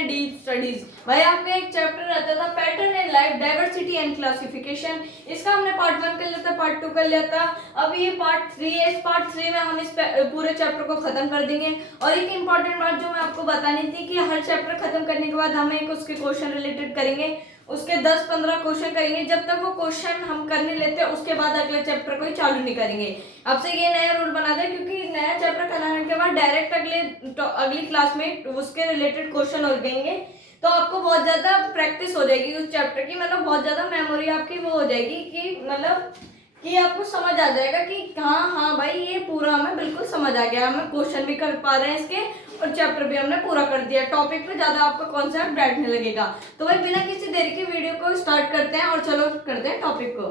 And deep studies. भाई आपका एक चैप्टर रहता था pattern in life diversity and classification, इसका हमने पार्ट 1 कर लिया था, पार्ट 2 कर लिया था, अब ये पार्ट 3 है। इस पार्ट 3 में हम इस पूरे चैप्टर को खत्म कर देंगे। और एक इंपॉर्टेंट बात जो मैं आपको बतानी थी कि हर चैप्टर खत्म करने के बाद हम एक उसके क्वेश्चन रिलेटेड करेंगे, उसके 10-15 क्वेश्चन करेंगे। जब तक वो क्वेश्चन हम कर नहीं लेते उसके बाद अगले चैप्टर को चालू नहीं करेंगे। अब से ये नया रूल बना दे, क्योंकि नया चैप्टर कराने के बाद डायरेक्ट अगली क्लास में उसके रिलेटेड क्वेश्चन हो जाएंगे, तो आपको बहुत ज्यादा प्रैक्टिस हो जाएगी उस चैप्टर की, मतलब बहुत ज्यादा मेमोरी आपकी वो हो जाएगी कि मतलब कि आपको समझ आ जाएगा कि हाँ भाई ये पूरा हमें बिल्कुल समझ आ गया, हमें क्वेश्चन भी कर पा रहे हैं इसके और चैप्टर भी हमने पूरा कर दिया। टॉपिक पे ज्यादा आपका कॉन्सेप्ट बैठने लगेगा। तो भाई बिना किसी देरी के वीडियो को स्टार्ट करते हैं और चलो करते हैं टॉपिक को।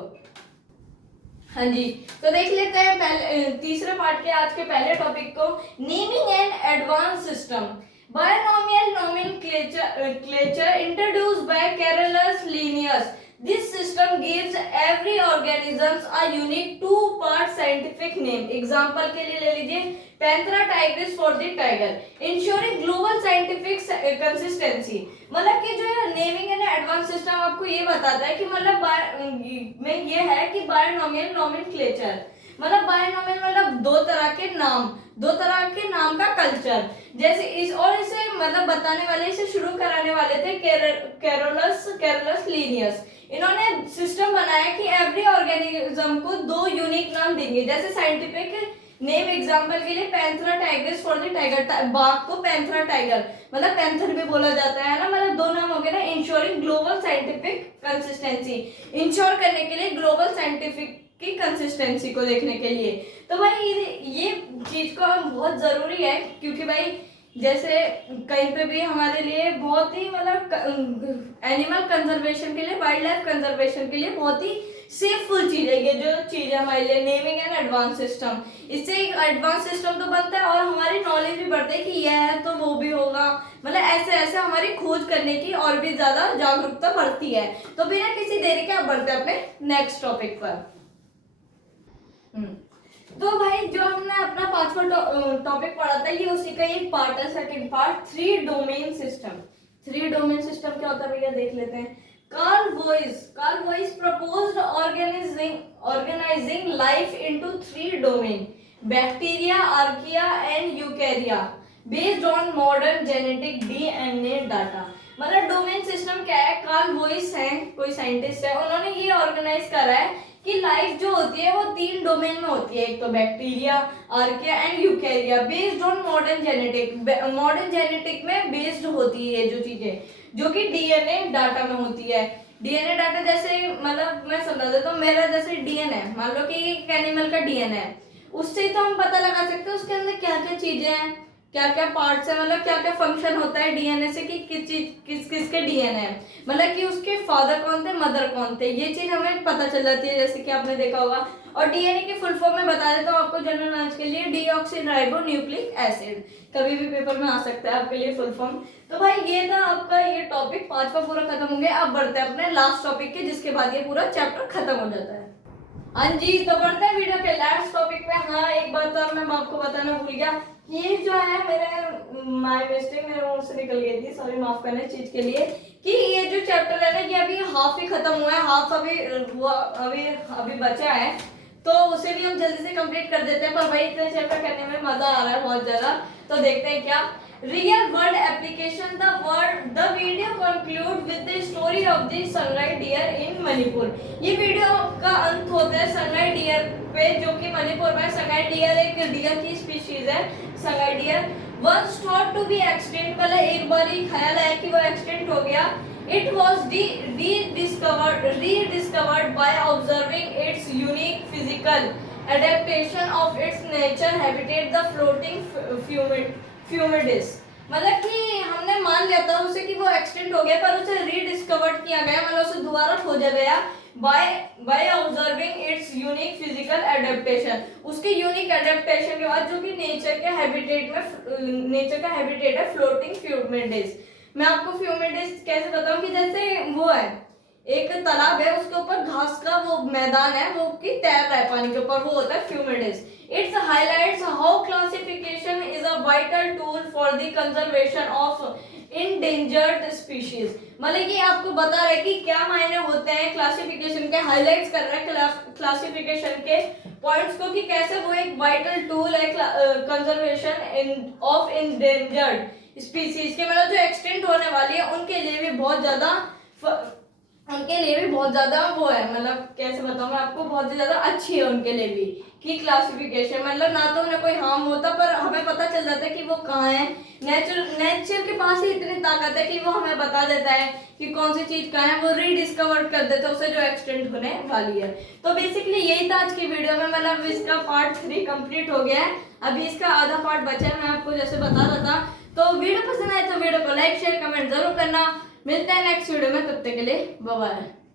हाँ जी, तो देख लेते हैं पहले तीसरे पार्ट के आज के पहले टॉपिक को, naming and advance system. Binomial nomenclature introduced by Carolus Linnaeus. This system gives every organisms a unique two-part scientific name. Example के लिए ले लीजिए Panthera tigris for the tiger, ensuring global scientific consistency. मतलब कि जो है naming and advance system आपको ये बताता है कि मतलब में ये है कि बायनोमियल नोमेनक्लेचर, मतलब बायनोमियल मतलब दो तरह के नाम का कल्चर। जैसे इसे मतलब बताने वाले, इसे शुरू कराने वाले थे कैरोलस लिनियस। इन्होंने सिस्टम बनाया कि एवरी ऑर्गेनिज्म को दो यूनिक नाम देंगे। जैसे साइंटिफिक नेम एग्जांपल के लिए Panthera Tigris for the tiger, बाघ को पैंथरा टाइगर मतलब पैंथर भी बोला जाता है ना, मतलब दो नाम हो गए ना। Ensuring global scientific consistency, ensure करने के लिए ग्लोबल साइंटिफिक की कंसिस्टेंसी को देखने के लिए। तो भाई ये चीज को बहुत जरूरी है, क्योंकि भाई जैसे कहीं पे भी हमारे लिए बहुत ही मतलब एनिमल कंजर्वेशन के लिए, वाइल्ड लाइफ कंजर्वेशन के लिए बहुत ही सेफफुल चीज है ये जो चीज है हमारे लिए, नेमिंग एंड एडवांस सिस्टम। इससे एक एडवांस सिस्टम तो बनता है और हमारी नॉलेज भी बढ़ती है कि यह है तो वो भी होगा, मतलब ऐसे ऐसे हमारी खोज करने की और भी ज्यादा जागरूकता बढ़ती है। तो बिना किसी देरी के आप बढ़ते हैं अपने नेक्स्ट टॉपिक पर। तो भाई जो हमने अपना पांचवा टॉपिक पढ़ा था ये उसी का एक पार्ट है, second part, three domain system. Three domain system क्या होता है भैया देख लेते हैं। Carl Woese proposed organizing life into three domain, bacteria, archaea and eukarya, based on modern genetic DNA data। मतलब डोमेन सिस्टम क्या है, कार्ल वॉइस है कोई साइंटिस्ट है, उन्होंने ये ऑर्गेनाइज करा है कि लाइफ जो होती है वो तीन डोमेन में होती है, एक तो bacteria, archaea and यूकैरिया, based on modern genetic में बेस्ड होती है ये जो चीजें, जो कि डीएनए डाटा में होती है। डीएनए डाटा जैसे मतलब मैं समझा देता हूँ, मेरा जैसे डीएनए मान लो कि एक एनिमल का डीएनए है, उससे तो हम पता लगा सकते हैं उसके अंदर क्या क्या चीजें हैं, क्या क्या पार्ट्स है, मतलब क्या क्या फंक्शन होता है डीएनए से, कि किसके डीएनए है, मतलब कि उसके फादर कौन थे मदर कौन थे, ये चीज हमें पता चल जाती है जैसे कि आपने देखा होगा। और डीएनए की फुल फॉर्म में बता देता हूँ आपको जनरल नॉलेज के लिए, डीऑक्सीराइबोन्यूक्लिक एसिड, कभी भी पेपर में आ सकता है आपके लिए फुल फॉर्म। तो भाई ये था आपका ये टॉपिक पांचवा पूरा खत्म हो गया। अब बढ़ते हैं अपने लास्ट टॉपिक के, जिसके बाद ये पूरा चैप्टर खत्म हो जाता है। हाँ जी, तो बढ़ते हैं वीडियो के लास्ट टॉपिक पे। हाँ एक बात तो मैं आपको बताना भूल गया, ये जो है मेरे माय मिस्टेक मेरे मुंह से निकल गई थी, सॉरी माफ करना इस चीज के लिए, कि ये जो चैप्टर है ना ये अभी हाफ ही खत्म हुआ है, हाफ अभी बचा है, तो उसे भी हम जल्दी से कंप्लीट कर देते हैं। पर भाई इतने चैप्टर करने में मजा आ रहा है बहुत ज्यादा, तो देखते हैं क्या real world application. The video conclude with the story of the sunrise deer in Manipur. ये वीडियो का अंत होता है सनराइज डियर पे, जो कि मणिपुर में। सनराइज डियर एक डियर की स्पीशीज है, sunrise deer once thought to be extinct, मतलब एक बार ही ख्याल आया कि वो एक्सटिंक्ट हो गया। It was rediscovered by observing its unique physical adaptation of its nature habitat, the floating fumidis। मतलब कि हमने मान लिया था उसे कि वो एक्सटेंट हो गया, पर उसे रीडिस्कवर्ड किया गया, मतलब उसे दोबारा खोजा गया by observing its unique physical adaptation। उसके यूनिक एडेप्टेशन के बाद जो कि नेचर का हैबिटेट है फ्लोटिंग फ्यूमिडिस। मैं आपको फ्यूमिडिस कैसे बताऊं, कि जैसे वो है एक तालाब है, उसके ऊपर घास का वो मैदान है, वो कि तैर रहा है पानी के ऊपर, वो होता है फ्यूमिडिस। It's highlights how classification is a vital tool for the conservation of endangered species. मतलब कि आपको बता रहा है कि क्या मायने होते हैं क्लासिफिकेशन के, हाईलाइट्स कर रहा है क्लासिफिकेशन के पॉइंट्स को कि कैसे वो एक वाइटल टूल है कंजर्वेशन ऑफ इंडेंजर्ड स्पीशीज के, मतलब जो एक्सटेंट होने वाली है उनके लिए भी बहुत ज्यादा वो है, मतलब कैसे बताऊं मैं आपको, बहुत ज्यादा अच्छी है उनके लिए भी कि क्लासिफिकेशन, मतलब ना तो उन्हें कोई हार्म होता पर हमें पता चल जाता है कि वो कहाँ है। नेचर के पास ही इतनी ताकत है कि वो हमें बता देता है कि कौन सी चीज कहाँ है, वो रीडिस्कवर कर देता है उसे जो एक्सटेंट होने वाली है। तो बेसिकली यही था आज की वीडियो में, मतलब इसका पार्ट 3 कंप्लीट हो गया है, अभी इसका आधा पार्ट बचा है, मैं आपको जैसे बता रहा था। तो वीडियो पसंद आए तो वीडियो को लाइक शेयर कमेंट जरूर करना। मिलते हैं नेक्स्ट वीडियो में, तब तक के लिए बाय बाय।